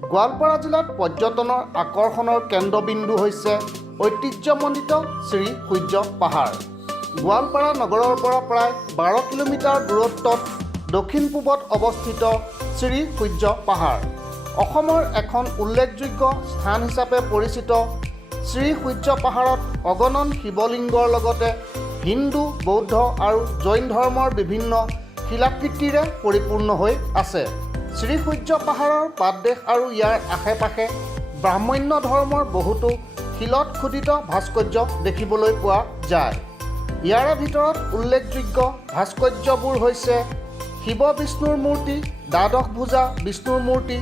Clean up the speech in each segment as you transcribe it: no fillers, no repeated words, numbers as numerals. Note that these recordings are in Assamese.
গোৱালপাৰা জিলাত পৰ্যটনৰ আকৰ্ষণৰ কেন্দ্ৰবিন্দু হৈছে ঐতিহ্যমণ্ডিত শ্ৰী সূৰ্য পাহাৰ। গোৱালপাৰা নগৰৰ পৰা প্ৰায় 12 কিলোমিটাৰ দূৰত্বত দক্ষিণ পূবত অৱস্থিত শ্ৰী সূৰ্য পাহাৰ অসমৰ এখন উল্লেখযোগ্য স্থান হিচাপে পৰিচিত। শ্ৰী সূৰ্য পাহাৰত অগণন শিৱলিংগৰ লগতে হিন্দু, বৌদ্ধ আৰু জৈন ধৰ্মৰ বিভিন্ন শিলাকৃতিৰে পৰিপূৰ্ণ হৈ আছে। শ্ৰী সূৰ্য পাহাৰৰ পাদদেশ আৰু ইয়াৰ আশে পাশে ব্ৰাহ্মণ্য ধৰ্মৰ বহুতো শিলত খোদিত ভাস্কৰ্য দেখিবলৈ পোৱা যায়। ইয়াৰে ভিতৰত উল্লেখযোগ্য ভাস্কৰ্যবোৰ হৈছে শিৱ বিষ্ণুৰ মূৰ্তি, দ্বাদশ ভুজা বিষ্ণুৰ মূৰ্তি,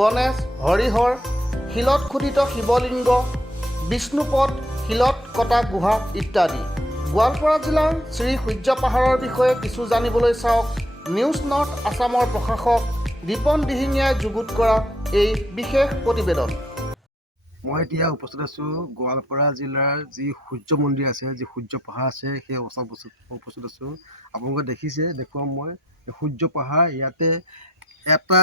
গণেশ, হৰিহৰ, শিলত খোদিত শিৱলিংগ, বিষ্ণুপদ, শিলত কটা গুহা ইত্যাদি। গোৱালপাৰা জিলাৰ শ্ৰী সূৰ্য পাহাৰৰ বিষয়ে কিছু জানিবলৈ চাওক নিউজ নৰ্থ আছামৰ প্ৰশাসক দীপন দিহিঙীয়াই যুগুত কৰা এই বিশেষ প্ৰতিবেদন। মই এতিয়া উপস্থিত আছোঁ গোৱালপাৰা জিলাৰ যি সূৰ্য মন্দিৰ আছে, যি সূৰ্য পাহাৰ আছে, সেই উপস্থিত আছোঁ। আপোনালোকে দেখিছে, দেখুৱাম মই সূৰ্য পাহাৰ। ইয়াতে এটা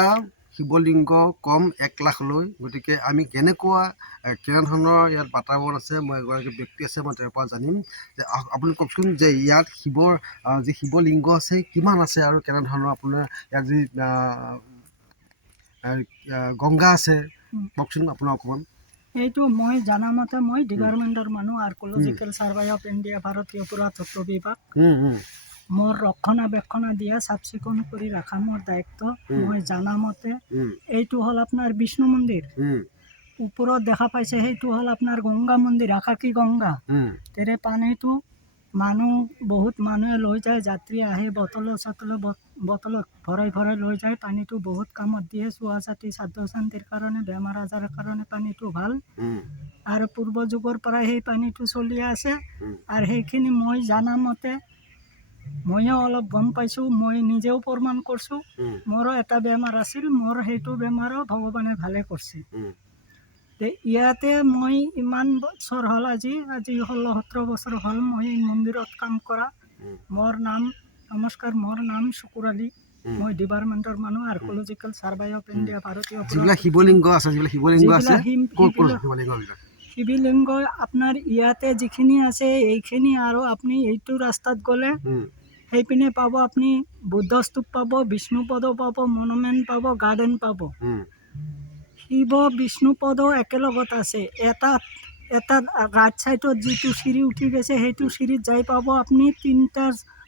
শিৱলিংগ কম 1 লাখলৈ। গতিকে আমি কেনেধৰণৰ ইয়াত বাতাবৰণ আছে, মই এগৰাকী ব্যক্তি আছে, মই তেওঁৰ পৰা জানিম যে আপুনি কওকচোন যে ইয়াত শিৱৰ যি শিৱলিংগ আছে কিমান আছে আৰু কেনেধৰণৰ আপোনাৰ ইয়াত যি গংগা আছে কওকচোন আপোনাৰ অকণমান। এইটো মই জানামতে মই ডিপাৰ্টমেণ্টৰ মানুহ আৰ্কলজিকেল ছাৰ্ভে অফ ইণ্ডিয়া, ভাৰতীয় পুৰাতত্ত্ব বিভাগ। মোৰ ৰক্ষণাবেক্ষণ দিয়া, চাফ চিকুণ কৰি ৰখা মোৰ দায়িত্ব। মই জানামতে এইটো হ'ল আপোনাৰ বিষ্ণু মন্দিৰ। ওপৰত দেখা পাইছে সেইটো হ'ল আপোনাৰ গংগা মন্দিৰ, আকাশী গংগা। তেৰে পানীটো বহুত মানুহে লৈ যায়, যাত্ৰী আহে বটলত ভৰাই লৈ যায়। পানীটো বহুত কামত দিয়ে, চুৱা ছাতি, শ্ৰাদ্ধ শান্তিৰ কাৰণে, বেমাৰ আজাৰৰ কাৰণে পানীটো ভাল। আৰু পূৰ্ব যুগৰ পৰা সেই পানীটো চলি আছে। আৰু সেইখিনি মই জানামতে ময়ো অলপ গম পাইছোঁ, মই নিজেও প্ৰমাণ কৰিছোঁ। মোৰো এটা বেমাৰ আছিল, মোৰ সেইটো বেমাৰো ভগৱানে ভালে কৰিছে। ইয়াতে মই ইমান বছৰ হ'ল, আজি 16-17 বছৰ হ'ল মই এই মন্দিৰত কাম কৰা। মোৰ নাম শুকুৰ আলী। মই ডিপাৰ্টমেণ্টৰ মানুহ, আৰ্কলজিকেল ছাৰ্ভে অফ ইণ্ডিয়া, ভাৰতীয় শিৱলিংগ আছে, শিৱলিংগ আপোনাৰ ইয়াতে যিখিনি আছে এইখিনি। আৰু আপুনি এইটো ৰাস্তাত গ'লে সেইপিনে পাব, আপুনি বুদ্ধ স্তূপ পাব, বিষ্ণুপদ পাব, মনুমেণ্ট পাব, গাৰ্ডেন পাব। শিৱ বিষ্ণুপদ একেলগত আছে। এটা ৰাইট ছাইডত যিটো চিৰি উঠি গৈছে সেইটো চিৰিত যাই পাব আপুনি 3টা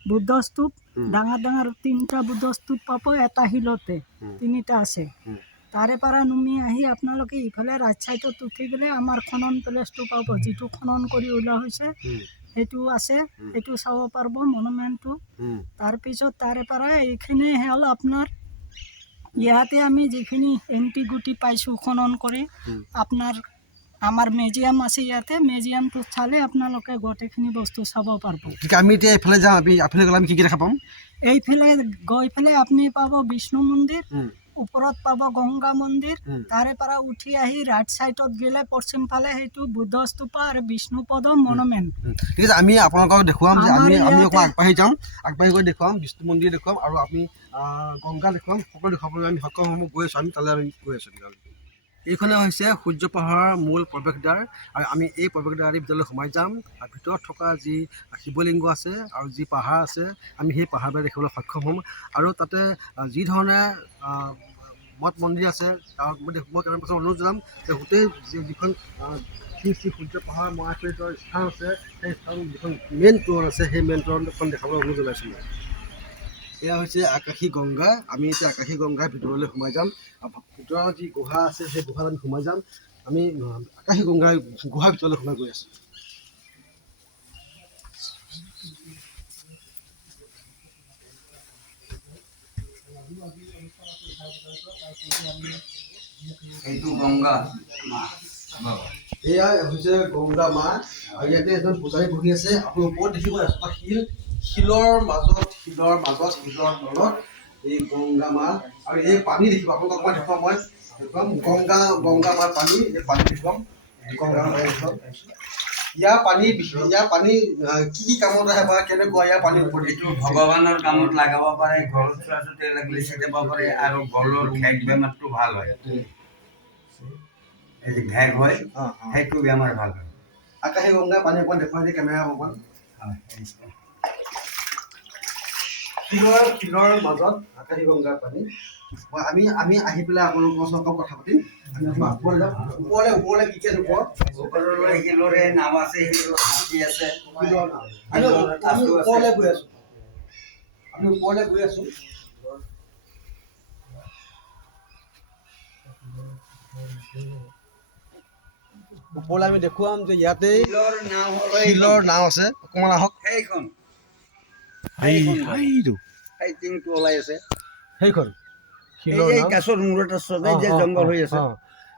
বুদ্ধ স্তূপ, ডাঙৰ 3টা বুদ্ধ স্তূপ পাব এটা শিলতে, 3টা আছে। তাৰে পৰা নুমি আহি আপোনালোকে ইফালে ৰাইট ছাইডত উঠি গ'লে আমাৰ খনন প্লেচটো পাব, যিটো খনন কৰি ওলোৱা হৈছে সেইটো আছে, সেইটো চাব পাৰিব মনুমেণ্টটো। তাৰপিছত তাৰে পৰা এইখিনি হ'ল আপোনাৰ ইয়াতে আমি যিখিনি এণ্টিগুটি পাইছোঁ খনন কৰি, আমাৰ মিউজিয়াম আছে ইয়াতে। মিউজিয়ামটোত চালে আপোনালোকে গোটেইখিনি বস্তু চাব পাৰিব। আমি এতিয়া এইফালে যাম, আপুনি গ'লে আমি কি দেখা পাম? এইফালে গৈ পেলাই আপুনি পাব বিষ্ণু মন্দিৰ, ওপৰত পাব গংগা মন্দিৰ। তাৰে পৰা উঠি আহি ৰাইট ছাইডত গ'লে পশ্চিম ফালে সেইটো বুদ্ধ স্তূপা আৰু বিষ্ণুপদ মনুমেণ্ট। ঠিক আছে, আমি আপোনালোকক দেখুৱাম যে আমি অকণ আগবাঢ়ি যাম, আগবাঢ়ি গৈ দেখুৱাম বিষ্ণু মন্দিৰ দেখুৱাম আৰু আমি গংগা দেখুৱাম, সকলো দেখুৱাবলৈ আমি সক্ষম হ'ম। গৈ আছোঁ আমি তালৈ, গৈ আছোঁ। এইখনে হৈছে সূৰ্য পাহাৰৰ মূল প্ৰৱেশদ্বাৰ আৰু আমি এই প্ৰৱেশদ্বাৰ ভিতৰলৈ সোমাই যাম। আৰু ভিতৰত থকা যি শিৱলিংগ আছে আৰু যি পাহাৰ আছে, আমি সেই পাহাৰবিলাক দেখিবলৈ সক্ষম হ'ম। আৰু তাতে যি ধৰণে মঠ মন্দিৰ আছে, মই কেইটামান পাছত অনুৰোধ জনাম যে গোটেই যিখন শ্ৰী সূৰ্য পাহাৰ মহাপীঠৰ স্থান আছে, সেই স্থান যিখন মেইন তোৰণ আছে, সেই মেইন তোৰণখন দেখাবলৈ অনুৰোধ জনাইছোঁ। এয়া হৈছে আকাশী গংগা। আমি এতিয়া আকাশী গংগাৰ ভিতৰলৈ সোমাই যাম। ভিতৰৰ যি গুহা আছে সেই গুহাত আমি সোমাই যাম। আমি আকাশী গংগাৰ গুহাৰ ভিতৰলৈ সোমাই গৈ আছোঁ। এইটো গংগা মা, এয়া হৈছে গংগা মা। আৰু ইয়াতে এজন পূজাৰী বহি আছে। আপুনি ওপৰত দেখিব এটা শিলৰ মাজত এই গংগা মা। আৰু এই পানী দেখিব, আপোনালোকক অকণমান দেখুৱাম, মই দেখুৱাম গংগা মাৰ পানী। এই পানী দেখুৱাম, গংগা মাৰ দেখুৱাম। ইয়াৰ পানী কি কামত আহে বা কেনেকুৱা ইয়াৰ পানী? এইটো ভগৱানৰ কামত লগাব পাৰে, গলত চুৱাতে লাগিলে ছিটাব পাৰে আৰু গলৰ ঠেক বেমাৰটো ভাল হয়। এই যে ঘেঘ হয় অঁ অঁ সেইটো বেমাৰ ভাল হয় আকাশী গংগা পানী অকণমান দেখুৱাই দিয়ে কেমেৰা অকণমান শিলৰ মাজত আকাশী গংগাৰ পানী আমি আমি আহি পেলাই আপোনালোকৰ ওচৰত কথা পাতিম আমি ওপৰলৈ যাম ওপৰলৈ কি আছে ওপৰত ওপৰলৈ শিলৰে নাম আছে শিলৰ হাতী আছে আমি ওপৰলৈ গৈ আছোঁ ওপৰলৈ আমি দেখুৱাম যে ইয়াতে শিলৰ নাম হ'ল শিলৰ নাও আছে অকণমান আহক সেইখন সেইটো সেই টিংটো ওলাই আছে সেইখন এই গাছৰ মূৰত চবেই যে জংঘল হৈ আছে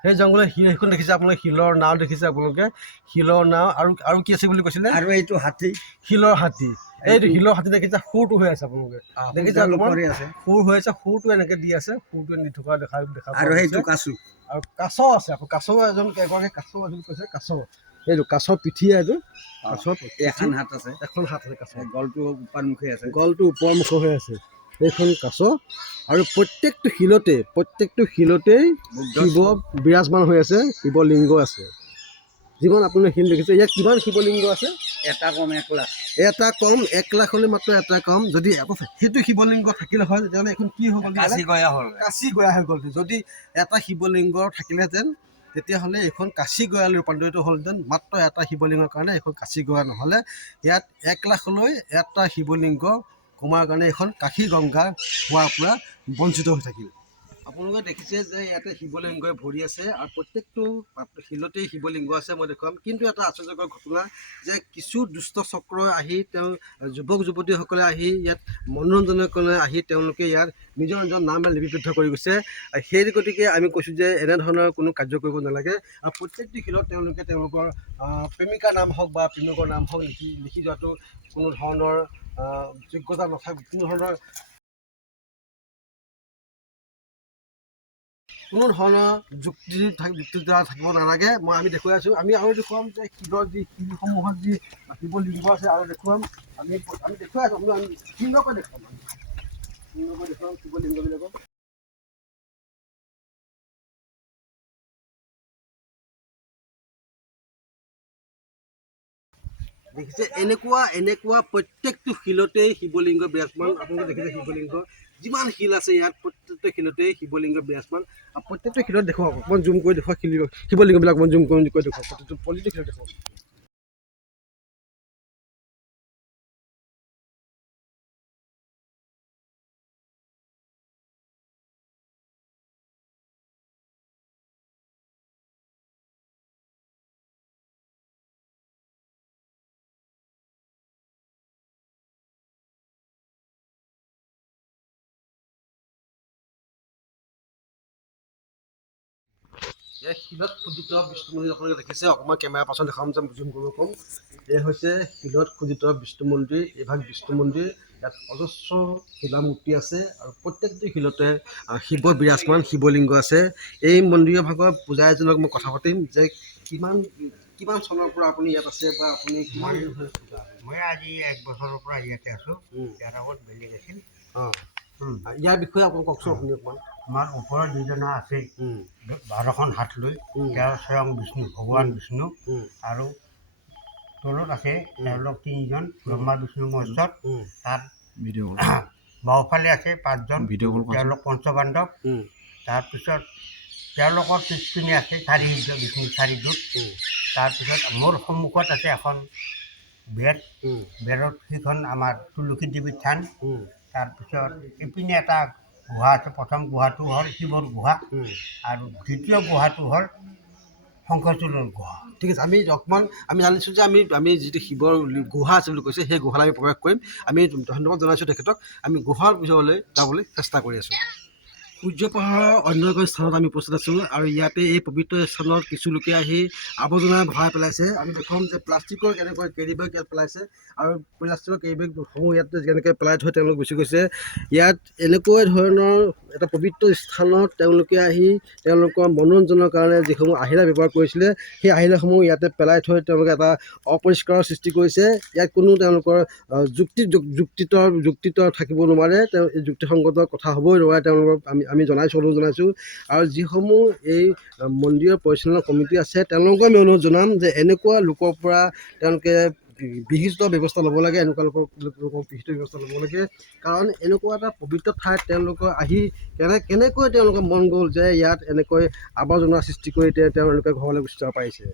সেই জংঘলৰ সেইখন দেখিছে আপোনালোকে শিলৰ নাও দেখিছে আপোনালোকে শিলৰ নাও আৰু কি আছে বুলি কৈছিলে আৰু এইটো হাতী শিলৰ হাতী এইটো শিলৰ হাতী দেখিছে সুৰটো হৈ আছে আপোনালোকে দেখিছে কৰি আছে সুৰ হৈ আছে সুৰটো এনেকে দি আছে সুৰটো দি থকা দেখা আৰু সেইটো কাচু আৰু কাছ আছে আকৌ কাছ এগৰাকী কাছ এজন কৈছে কাছ এইটো কাছৰ পিঠি এইটো কাছৰ এখন হাত আছে এখন হাত আছে কাছ গলটো ওপৰ মুখে আছে গলটো ওপৰমুখ হৈ আছে এইখন কাছ আৰু প্ৰত্যেকটো শিলতেই শিৱ বিৰাজমান হৈ আছে শিৱলিংগ আছে যিমান আপুনি শিল দেখিছে ইয়াত কিমান শিৱলিংগ আছে এটা কম 1 লাখ এটা কম 1 লাখ হ'লে মাত্ৰ এটা কম যদি এটা সেইটো শিৱলিংগ থাকিলে হয় তেতিয়াহ'লে এখন কি হৈ গ'ল কাচি গয়া হ'ল কাচি গয়া হৈ গ'ল যদি এটা শিৱলিংগ থাকিলেহেঁতেন তেতিয়াহ'লে এইখন কাচি গয়ালৈ ৰূপান্তৰিত হ'লহেঁতেন মাত্ৰ এটা শিৱলিংগৰ কাৰণে এইখন কাচি গয়া নহ'লে ইয়াত 1 লাখলৈ এটা শিৱলিংগ কমাৰ কাৰণে এখন কাশী গংগা হোৱাৰ পৰা বঞ্চিত হৈ থাকিল আপোনালোকে দেখিছে যে ইয়াতে শিৱলিংগই ভৰি আছে আৰু প্ৰত্যেকটো শিলতেই শিৱলিংগ আছে মই দেখুৱাম কিন্তু এটা আশ্চৰ্যকৰ ঘটনা যে কিছু দুষ্ট চক্ৰ আহি তেওঁ যুৱক যুৱতীসকলে আহি ইয়াত মনোৰঞ্জনৰ কাৰণে আহি তেওঁলোকে ইয়াত নিজৰ নিজৰ নাম লিপিবদ্ধ কৰি গৈছে সেই গতিকে আমি কৈছোঁ যে এনেধৰণৰ কোনো কাৰ্য কৰিব নালাগে আৰু প্ৰত্যেকটো শিলত তেওঁলোকে তেওঁলোকৰ প্ৰেমিকাৰ নাম হওক বা প্ৰেমিকৰ নাম হওক লিখি যোৱাটো কোনো ধৰণৰ যোগ্যতা নাথাকে কোনো ধৰণৰ যুক্তিৰ দ্বাৰা থাকিব নালাগে আমি দেখুৱাই আছোঁ আমি আৰু দেখুৱাম যে শিলৰ যি শিলসমূহত যি শিৱলিংগ আছে আৰু দেখুৱাম আমি দেখুৱাই আছোঁ আমি সুন্দৰকৈ দেখুৱাম শিৱলিংগবিলাকক দেখিছে এনেকুৱা প্ৰত্যেকটো শিলতেই শিৱলিংগ বিৰাজমান আপোনালোকে দেখিছে শিৱলিংগ যিমান শিল আছে ইয়াত প্ৰত্যেকটো শিলতেই শিৱলিংগ বিৰাজমান আৰু প্ৰত্যেকটো শিলত দেখুৱাওক অকণমান জুম কৰি দেখুৱাওক শিৱলিংগবিলাক অকণমান জুম কৰি দেখুৱাওক প্ৰতিটো শিলত দেখুৱাওক এই শিলত খোদিত বিষ্ণু মন্দিৰ আপোনালোকে দেখিছে অকণমান কেমেৰা পাছত দেখাম যে জুম কৰিব ক'ম এই হৈছে শিলত খোদিত বিষ্ণু মন্দিৰ এইভাগ বিষ্ণু মন্দিৰ ইয়াত অজস্ৰ শিলামূৰ্তি আছে আৰু প্ৰত্যেকটো শিলতে শিৱ বিৰাজমান শিৱলিংগ আছে এই মন্দিৰৰ ভাগৰ পূজাৰীজনক মই কথা পাতিম যে কিমান চনৰ পৰা আপুনি ইয়াত আছে বা আপুনি কিমান মই আজি 1 বছৰৰ পৰা ইয়াতে আছোঁ ইয়াৰ আগত বেলেগ আছিল অঁ ইয়াৰ বিষয়ে আপোনাক কওকচোন আপুনি অকণমান আমাৰ ওপৰত যিজনা আছে 12খন হাত লৈ তেওঁ স্বয়ং বিষ্ণু ভগৱান বিষ্ণু আৰু তলত আছে তেওঁলোক 3জন ব্ৰহ্মা বিষ্ণু মহেশ্বৰ তাত বাওঁফালে আছে 5জন তেওঁলোক পঞ্চপাণ্ডৱ তাৰপিছত তেওঁলোকৰ পিছপিনে আছে 4 বিষ্ণু 4 দূত তাৰপিছত মোৰ সন্মুখত আছে এখন বেৰত সেইখন আমাৰ তুলসী দেৱীৰ থান তাৰপিছত ইপিনে এটা গুহা আছে প্ৰথম গুহাটো হ'ল শিৱৰ গুহা আৰু দ্বিতীয় গুহাটো হ'ল শংকৰচূড়ৰ গুহা ঠিক আছে আমি অকণমান আমি জানিছোঁ যে আমি যিটো শিৱৰ গুহা আছে বুলি কৈছে সেই গুহালৈ আমি প্ৰৱেশ কৰিম আমি ধন্যবাদ জনাইছোঁ তেখেতক আমি গুহাৰ বিষয়লৈ যাবলৈ চেষ্টা কৰি আছোঁ সূৰ্য পাহাৰৰ অন্য এখন স্থানত আমি উপস্থিত আছোঁ আৰু ইয়াতে এই পবিত্ৰ স্থানত কিছু লোকে আহি আৱৰ্জনা ভৰাই পেলাইছে আমি দেখুৱাম যে প্লাষ্টিকৰ কেনেকৈ কেৰি বেগ ইয়াত পেলাইছে আৰু প্লাষ্টিকৰ কেৰি বেগসমূহ ইয়াত যেনেকৈ পেলাই থৈ তেওঁলোক গুচি গৈছে ইয়াত এনেকুৱা ধৰণৰ এটা পবিত্ৰ স্থানত তেওঁলোকে আহি তেওঁলোকৰ মনোৰঞ্জনৰ কাৰণে যিসমূহ আহিলা ব্যৱহাৰ কৰিছিলে সেই আহিলাসমূহ ইয়াতে পেলাই থৈ তেওঁলোকে এটা অপৰিষ্কাৰৰ সৃষ্টি কৰিছে ইয়াত কোনো তেওঁলোকৰ যুক্তিত থাকিব নোৱাৰে তেওঁ যুক্তিসংগত কথা হ'বই নোৱাৰে তেওঁলোকক আমি জনাইছোঁ আৰু যিসমূহ এই মন্দিৰৰ পৰিচালনা কমিটি আছে তেওঁলোকক আমি অনুৰোধ জনাম যে এনেকুৱা লোকৰ পৰা তেওঁলোকে বিহিত ব্যৱস্থা ল'ব লাগে, এনেকুৱা লোকক বিহিত ব্যৱস্থা ল'ব লাগে। কাৰণ এনেকুৱা এটা পবিত্ৰ ঠাইত তেওঁলোকৰ আহি কেনেকৈ তেওঁলোকৰ মন গ'ল যে ইয়াত এনেকৈ আৱৰ্জনা সৃষ্টি কৰি তেওঁলোকে ঘৰলৈ গুচি যাব পাৰিছে।